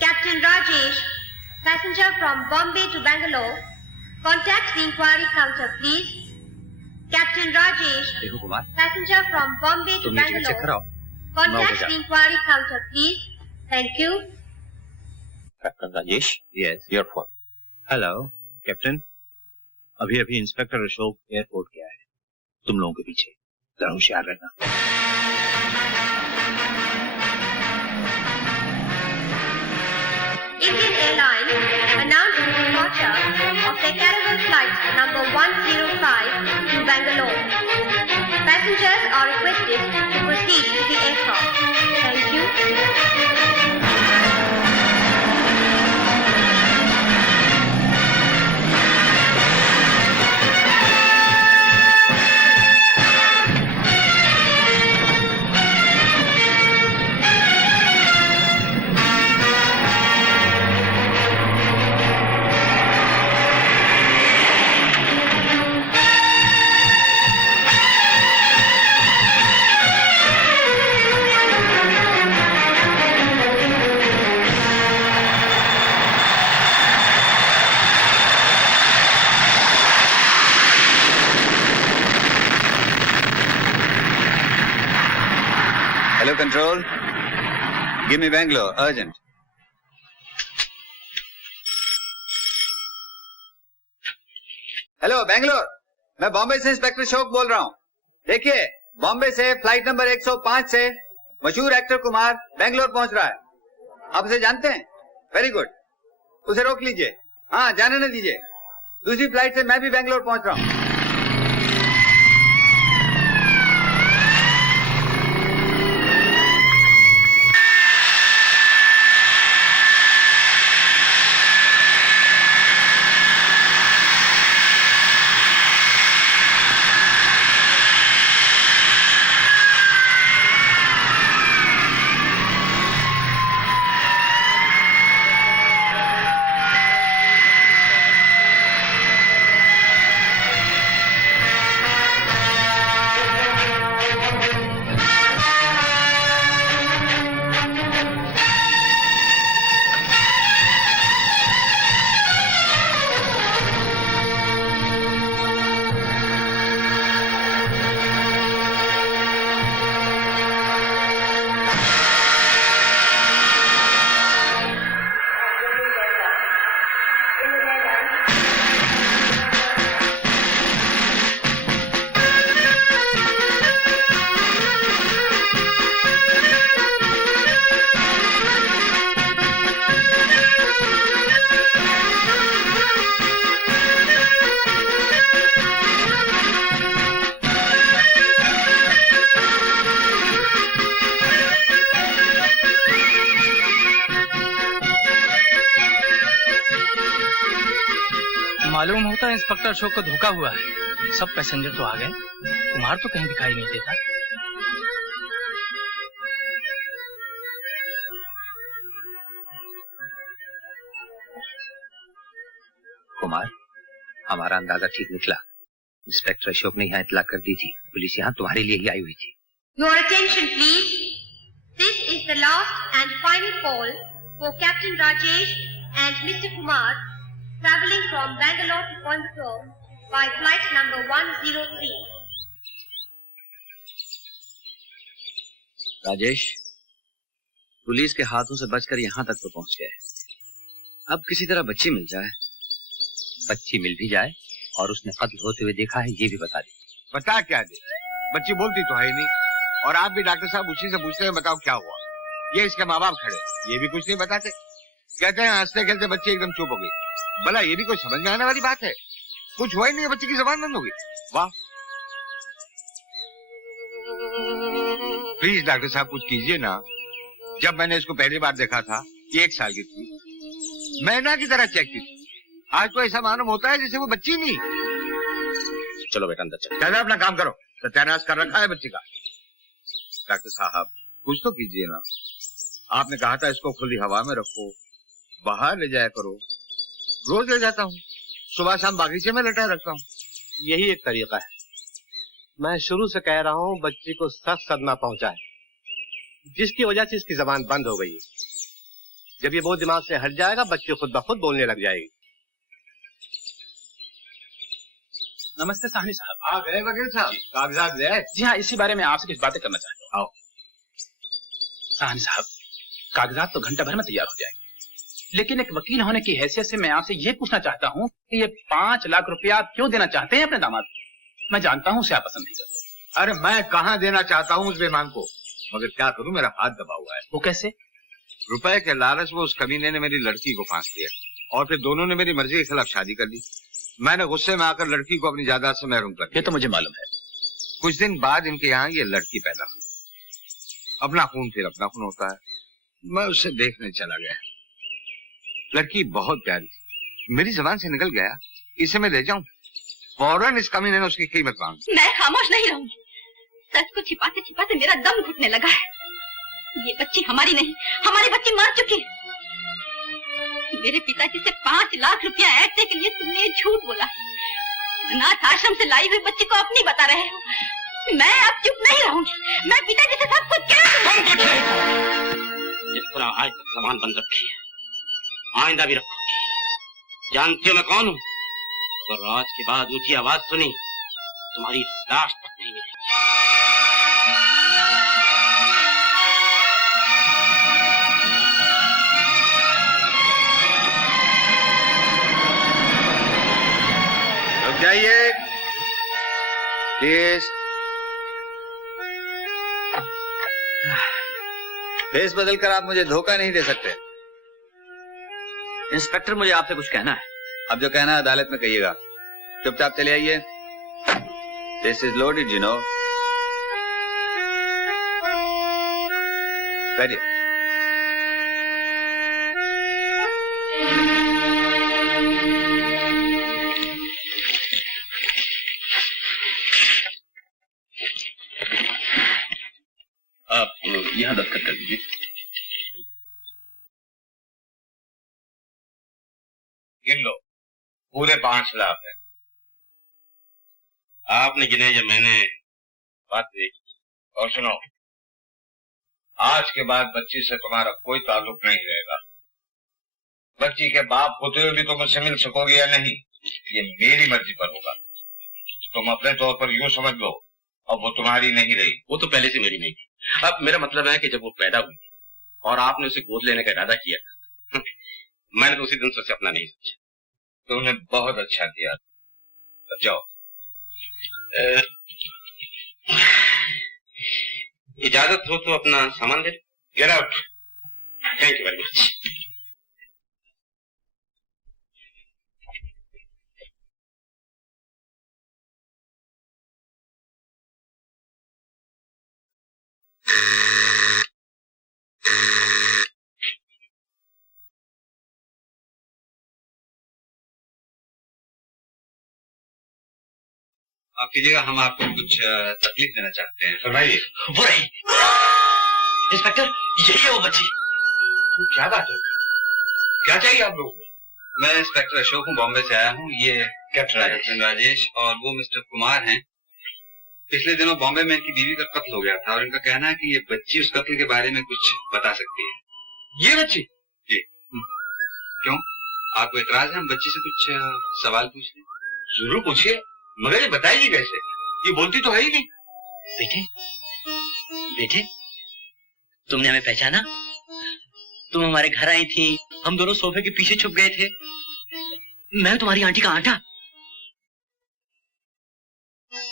Captain Rajesh, passenger from Bombay to Bangalore. Contact the inquiry counter, please. Captain Rajesh, देखो Kumar, passenger from Bombay to ticket check कराओ। Bangalore. Contact the inquiry counter, please. Thank you. Captain Rajesh, yes, your phone. Hello, captain. अभी अभी inspector Ashok airport गया है, तुम लोगों के पीछे, जरा होशियार रहना। Indian Airlines announced the departure of their Caravel flight number 105 to Bangalore. Passengers are requested to proceed with the aircraft. Thank you. Hello, control. Give me Bangalore, urgent. Hello Bangalore, मैं बॉम्बे से इंस्पेक्टर अशोक बोल रहा हूँ। देखिए, बॉम्बे से फ्लाइट नंबर 105 से मशहूर actor Kumar Bangalore पहुंच रहा है। आप उसे जानते हैं? वेरी गुड, उसे रोक लीजिए। हाँ, जाने न दीजिए। दूसरी फ्लाइट से मैं भी बैंगलोर पहुंच रहा हूँ। मालूम होता है इंस्पेक्टर अशोक को धोखा हुआ है। सब पैसेंजर तो आ गए, कुमार तो कहीं दिखाई नहीं देता। कुमार, हमारा अंदाजा ठीक निकला। इंस्पेक्टर अशोक ने यहाँ इतला कर दी थी। पुलिस यहाँ तुम्हारे लिए ही आई हुई थी। Your attention, please. This is the last and final call for Captain Rajesh and Mr. Kumar, traveling from Bangalore to Coimbatore by flight number 103. Rajesh, police के हाथों से बचकर यहाँ तक तो पहुँच गए। अब किसी तरह बच्ची मिल जाए। बच्ची मिल भी जाए और उसने कत्ल होते हुए देखा है, ये भी बता दे। बता क्या दे? बच्ची बोलती तो है ही नहीं। और आप भी डॉक्टर साहब उसी से पूछते हैं बताओ क्या हुआ। ये इसके माँ बाप खड़े, ये भी कुछ नहीं बताते। कहते हैं हंसते खेलते बच्ची एकदम चुप हो गई। भला ये भी कोई समझ में आने वाली बात है? कुछ हुआ ही नहीं, बच्ची की जबान बंद हो गई। वाह, प्लीज डॉक्टर साहब कुछ कीजिए ना। जब मैंने इसको पहली बार देखा था, ये 1 साल की थी, मैना की तरह चेक की थी। आज तो ऐसा मालूम होता है जैसे वो बच्ची नहीं। चलो बेटा अंदर चलो। कहते अपना काम करो, सत्यानाश कर रखा है बच्ची का। डॉक्टर साहब कुछ तो कीजिए ना। आपने कहा था इसको खुली हवा में रखो, बाहर ले जाया करो। रोज ले जाता हूँ, सुबह शाम बागीचे में लटा रखता हूँ। यही एक तरीका है। मैं शुरू से कह रहा हूँ बच्ची को सख्त सदमा पहुंचा है, जिसकी वजह से इसकी जबान बंद हो गई है। जब ये बोझ दिमाग से हट जाएगा बच्ची खुद ब खुद बोलने लग जाएगी। नमस्ते साहनी साहब। आ गए वकील साहब, कागजात ले आए? जी हाँ, इसी बारे में आपसे कुछ बातें करना चाहता हूँ। आओ साहनी साहब, कागजात तो घंटा भर में तैयार हो जाएंगे, लेकिन एक वकील होने की हैसियत से मैं आपसे ये पूछना चाहता हूँ कि ये 5 लाख रुपया आप क्यों देना चाहते हैं अपने दामाद को? मैं जानता हूँ उसे आप पसंद नहीं करते। अरे मैं कहाँ देना चाहता हूँ उस बेईमान को, मगर क्या करूँ, मेरा हाथ दबा हुआ है। वो कैसे? रुपए के लालच में उस कमीने ने मेरी लड़की को फांस लिया और फिर दोनों ने मेरी मर्जी के खिलाफ शादी कर ली। मैंने गुस्से में आकर लड़की को अपनी जायदाद से महरूम कर दिया। ये तो मुझे मालूम है। कुछ दिन बाद इनके यहाँ ये लड़की पैदा हुई। अपना खून फिर अपना खून होता है। मैं उसे देखने चला गया। लड़की बहुत प्यारी थी, मेरी जबान से निकल गया इसे मैं ले जाऊं। फौरन इस कमीने ने उसकी कीमत मांगी। मैं खामोश नहीं रहूंगी। सच को छिपाते छिपाते मेरा दम घुटने लगा है। ये बच्ची हमारी नहीं, हमारी बच्ची मर चुकी है। मेरे पिताजी से 5 लाख रुपया ऐंठने के लिए तुमने ये झूठ बोला। अनाथ आश्रम से लाई हुई बच्ची को अपनी बता रहे हो। मैं अब चुप नहीं रहूंगी। मैं पिताजी से सब कुछ कह दूंगी। इस तरह आज तक जबान बंद रखी है, आइंदा भी रखूंगी। जानती हो मैं कौन हूँ? अगर आज के बाद ऊंची आवाज सुनी तुम्हारी लाश तक नहीं मिलेगी। रुक जाइए प्लीज। फेस बदल कर आप मुझे धोखा नहीं दे सकते। इंस्पेक्टर, मुझे आपसे कुछ कहना है। अब जो कहना है अदालत में कहिएगा। चुपचाप चले आइए। This is loaded you know. बैठिए। आप यहाँ दस्तखत कर दीजिए। गिन लो, पूरे 5 लाख है। आपने गिने या मैंने? बात देखी। और सुनो, आज के बाद बच्ची से तुम्हारा कोई ताल्लुक नहीं रहेगा। बच्ची के बाप होते हुए भी तुम मुझसे मिल सकोगे या नहीं, ये मेरी मर्जी पर होगा। तुम अपने तौर पर यूं समझ लो, अब वो तुम्हारी नहीं रही। वो तो पहले से मेरी नहीं थी। अब मेरा मतलब है कि जब वो पैदा हुई और आपने उसे गोद लेने का इरादा किया था, मैंने तो उसी दिन से उसे अपना नहीं सोचा। तुमने बहुत अच्छा किया। अब जाओ। इजाजत हो तो अपना सामान दे। Get out. Thank you very much. आप कीजिएगा, हम आपको कुछ तकलीफ देना चाहते हैं। फरमाइए। वो रही इंस्पेक्टर, यही है वो बच्ची। क्या बात है, क्या चाहिए आप लोगों को? मैं इंस्पेक्टर अशोक हूँ, बॉम्बे से आया हूँ। ये कैप्टन राजेश और वो मिस्टर कुमार हैं। पिछले दिनों बॉम्बे में इनकी बीवी का कत्ल हो गया था और इनका कहना है कि ये बच्ची उस कत्ल के बारे में कुछ बता सकती है। ये बच्ची? जी। क्यों, आपको इतराज है हम बच्ची से कुछ सवाल पूछ लें? जरूर पूछिए, मगर ये बताइए कैसे? ये बोलती तो है ही नहीं। बेटे, बेटे, तुमने हमें पहचाना? तुम हमारे घर आई थी, हम दोनों सोफे के पीछे छुप गए थे। मैं तुम्हारी आंटी का आंटा।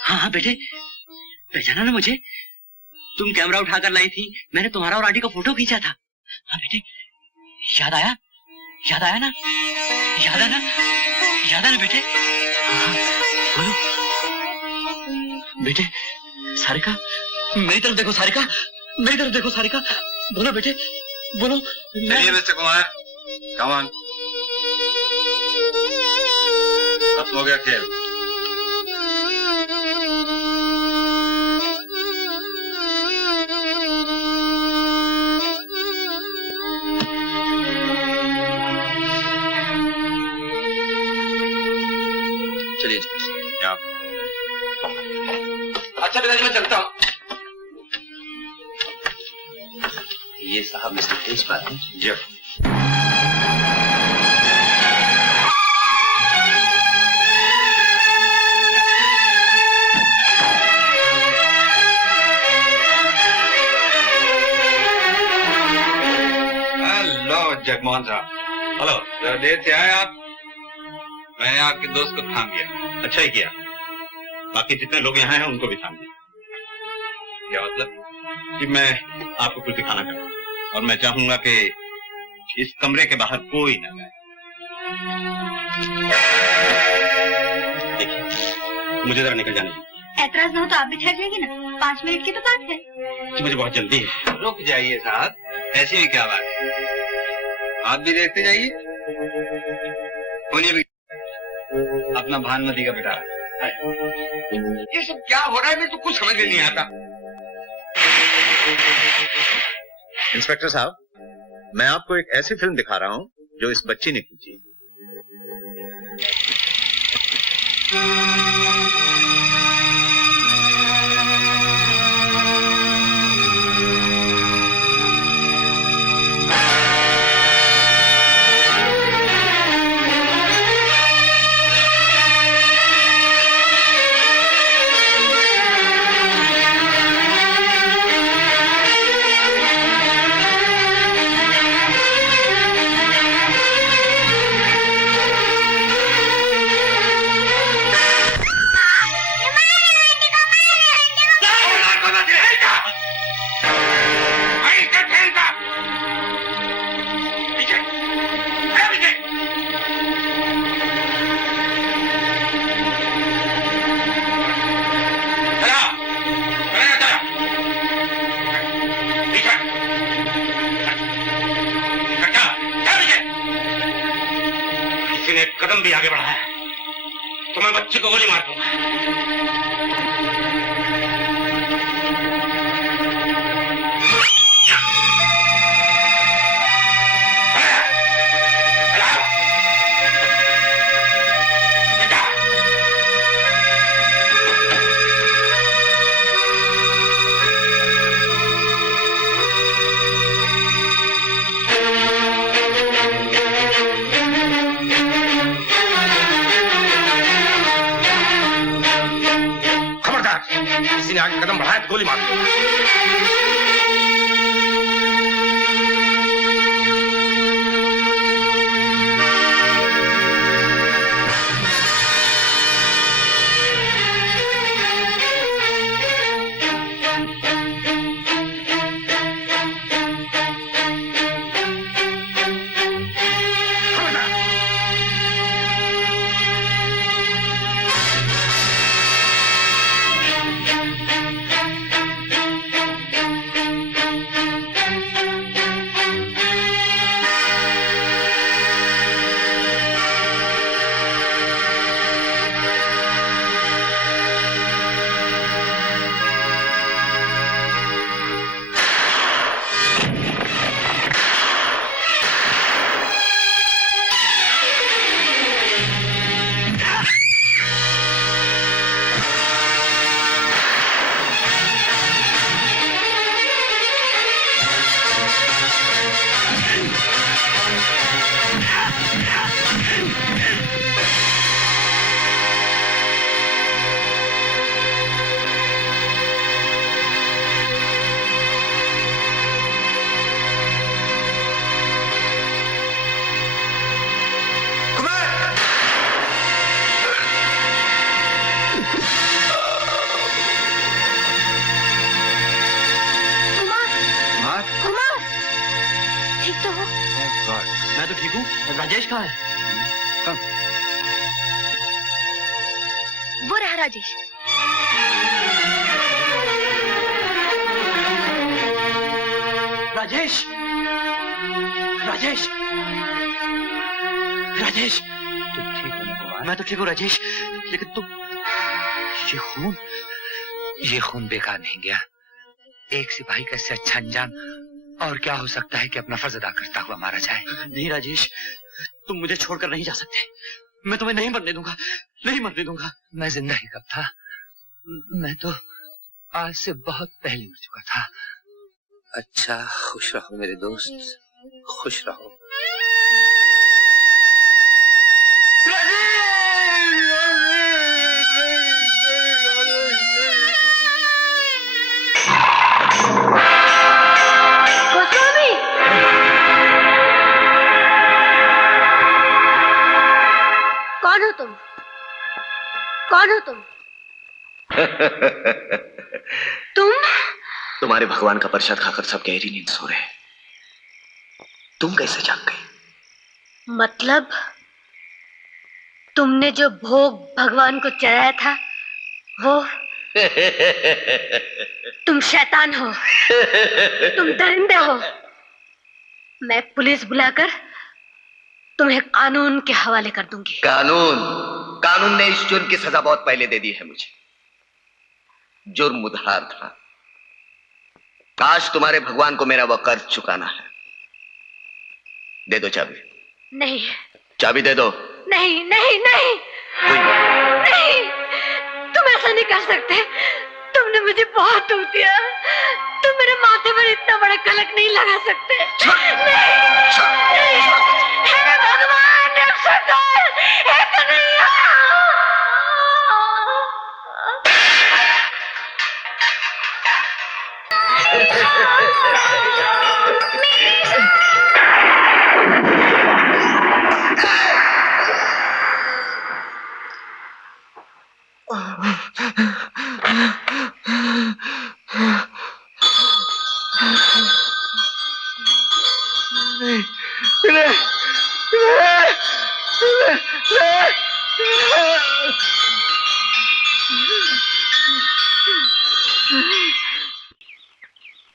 हाँ हाँ बेटे, पहचाना ना मुझे? तुम कैमरा उठाकर लाई थी, मैंने तुम्हारा और आंटी का फोटो खींचा था। हाँ बेटे, याद आया? याद आया ना? याद आया ना? याद आया ना बेटे? हाँ, बोलो बेटे। सारिका, मेरी तरफ देखो सारिका, मेरी तरफ देखो सारिका। बोलो बेटे, बोलो। चलिए मिस्टर कुमार, कम ऑन। खत्म हो गया खेल। चलिए। अच्छा पिताजी, मैं चलता हूँ। ये साहब मिस्टर तेजपाल हैं। जी। हेलो जगमोहन साहब। हेलो। जरा देर से आए आप। मैंने आपके दोस्त को थाम दिया। अच्छा ही किया। बाकी जितने लोग यहाँ हैं उनको भी थाम दिया। क्या मतलब? कि मैं आपको कुछ दिखाना चाहता हूँ और मैं चाहूंगा कि इस कमरे के बाहर कोई न जाए। देखिए, मुझे जरा निकल जाने दीजिए। ऐतराज न हो तो आप भी ठहर जाएंगे ना, 5 मिनट की तो बात है। कि मुझे बहुत जल्दी है। रुक जाइए साहब, ऐसी भी क्या बात है? आप भी देखते जाइए। बोलिए अपना भानुमति का बेटा। ये सब क्या हो रहा है? मेरे तो कुछ समझ में नहीं आता। इंस्पेक्टर साहब, मैं आपको एक ऐसी फिल्म दिखा रहा हूं जो इस बच्ची ने खींची। कदम भी आगे बढ़ाया तो मैं बच्चे को गोली मार दूंगा। किसी ने आगे कदम बढ़ाया तो गोली मार दो। राजेश कहाँ है? वो रहा राजेश। राजेश, राजेश, राजेश, तुम ठीक हो ना कुमार? मैं तो ठीक हूँ राजेश, लेकिन तुम ये खून बेकार नहीं गया। एक सिपाही का इससे अच्छा अंजाम और क्या हो सकता है कि अपना फर्ज अदा करता हुआ मारा जाए। नहीं राजेश, तुम मुझे छोड़कर नहीं जा सकते। मैं तुम्हें नहीं मरने दूंगा, नहीं मरने दूंगा। मैं जिंदा ही कब था? मैं तो आज से बहुत पहले मर चुका था। अच्छा, खुश रहो मेरे दोस्त, खुश रहो। कौन हो तुम? तुम? तुम्हारे भगवान का प्रसाद खाकर सब गहरी नींद सो रहे हैं। तुम कैसे जाग गई? मतलब तुमने जो भोग भगवान को चढ़ाया था वो तुम शैतान हो, तुम दरिंदे हो। मैं पुलिस बुलाकर तुम्हें कानून के हवाले कर दूंगी। कानून ने इस जुर्म की सजा बहुत पहले दे दी है मुझे। जुर्म उधार था। काश तुम्हारे भगवान को मेरा वो कर्ज चुकाना है। दे दो चाबी। नहीं। चाबी दे दो। नहीं नहीं नहीं नहीं, तुम ऐसा नहीं कर सकते। तुमने मुझे बहुत दुख दिया। तुम मेरे माथे पर इतना बड़ा कलंक नहीं लगा सकते। नहीं, हे भगवान, ऐसा नहीं।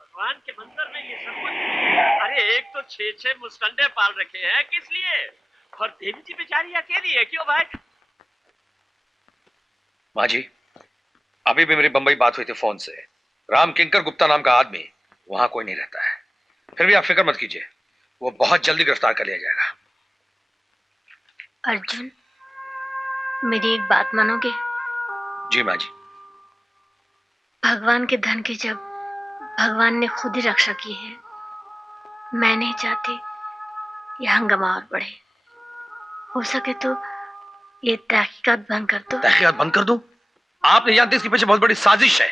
भगवान के मंदिर में ये सब कुछ। अरे एक तो 6 मुस्कंडे पाल रखे हैं, किस लिए? और देवी जी बेचारी अकेली है, क्यों भाई? माँ जी, अभी भी मेरी बंबई बात हुई थी फोन से। राम किंकर गुप्ता नाम का आदमी वहां कोई नहीं रहता है। फिर भी आप फिक्र मत कीजिए, वो बहुत जल्दी गिरफ्तार कर लिया जाएगा। अर्जुन, मेरी एक बात मानोगे? जी माँ जी। भगवान के धन की जब भगवान ने खुद ही रक्षा की है, मैं नहीं चाहती यह हंगामा और बढ़े। हो सके तो ये तहकीकात बंद कर दो। तहकीकात बंद कर दूं? आप नहीं जानते इसके पीछे बहुत बड़ी साजिश है।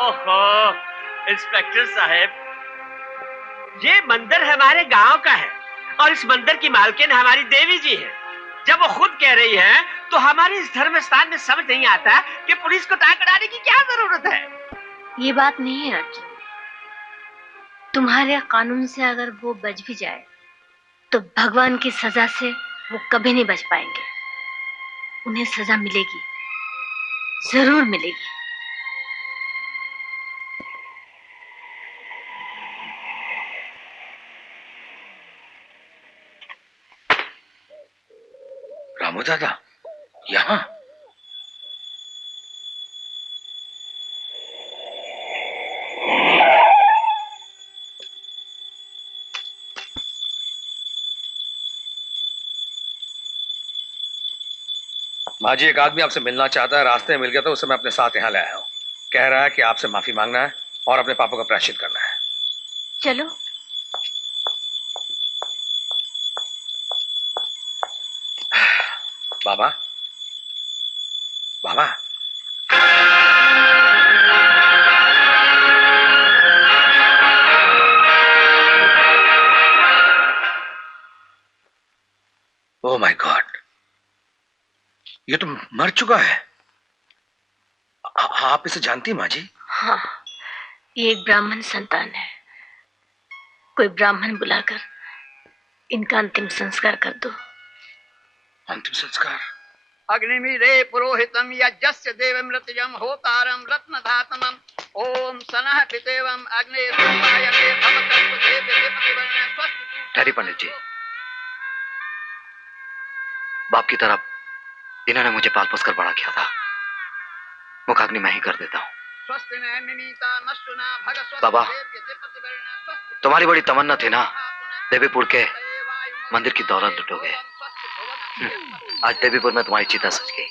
ओहो इंस्पेक्टर साहब, ये मंदिर हमारे गांव का है और इस मंदिर की मालकिन हमारी देवी जी है। जब वो खुद कह रही है तो हमारे इस धर्म स्थान में समझ नहीं आता कि पुलिस को ताक अड़ाने की क्या जरूरत है। ये बात नहीं है अर्जुन। तुम्हारे कानून से अगर वो बच भी जाए तो भगवान की सजा से वो कभी नहीं बच पाएंगे। उन्हें सजा मिलेगी, जरूर मिलेगी। रामू दादा यहाँ? माँ जी, एक आदमी आपसे मिलना चाहता है। रास्ते में मिल गया था, उसे मैं अपने साथ यहाँ ले आया हूँ। कह रहा है कि आपसे माफी मांगना है और अपने पापों का प्रायश्चित करना है। चलो। बाबा, बाबा, ओह माय गॉड, ये तो मर चुका है। आप इसे जानती माँ जी? हाँ, ये एक ब्राह्मण संतान है। कोई ब्राह्मण बुलाकर इनका अंतिम संस्कार कर दो। अंतिम संस्कार? अग्निमीरे पुरोहितम यज्ञस्य देवमृतयम होतारम रत्नधातमम ओम सनः पितेवम अग्ने संवायते भवतस्व ठहरी पंडित जी, बाप की तरफ इन्होंने मुझे पाल पोस कर बड़ा किया था। मुखाग्नि मैं ही कर देता हूँ। बाबा, तुम्हारी बड़ी तमन्ना थी ना, देवीपुर के मंदिर की दौलत लुटोगे। आज देवीपुर में तुम्हारी चिता सज गई।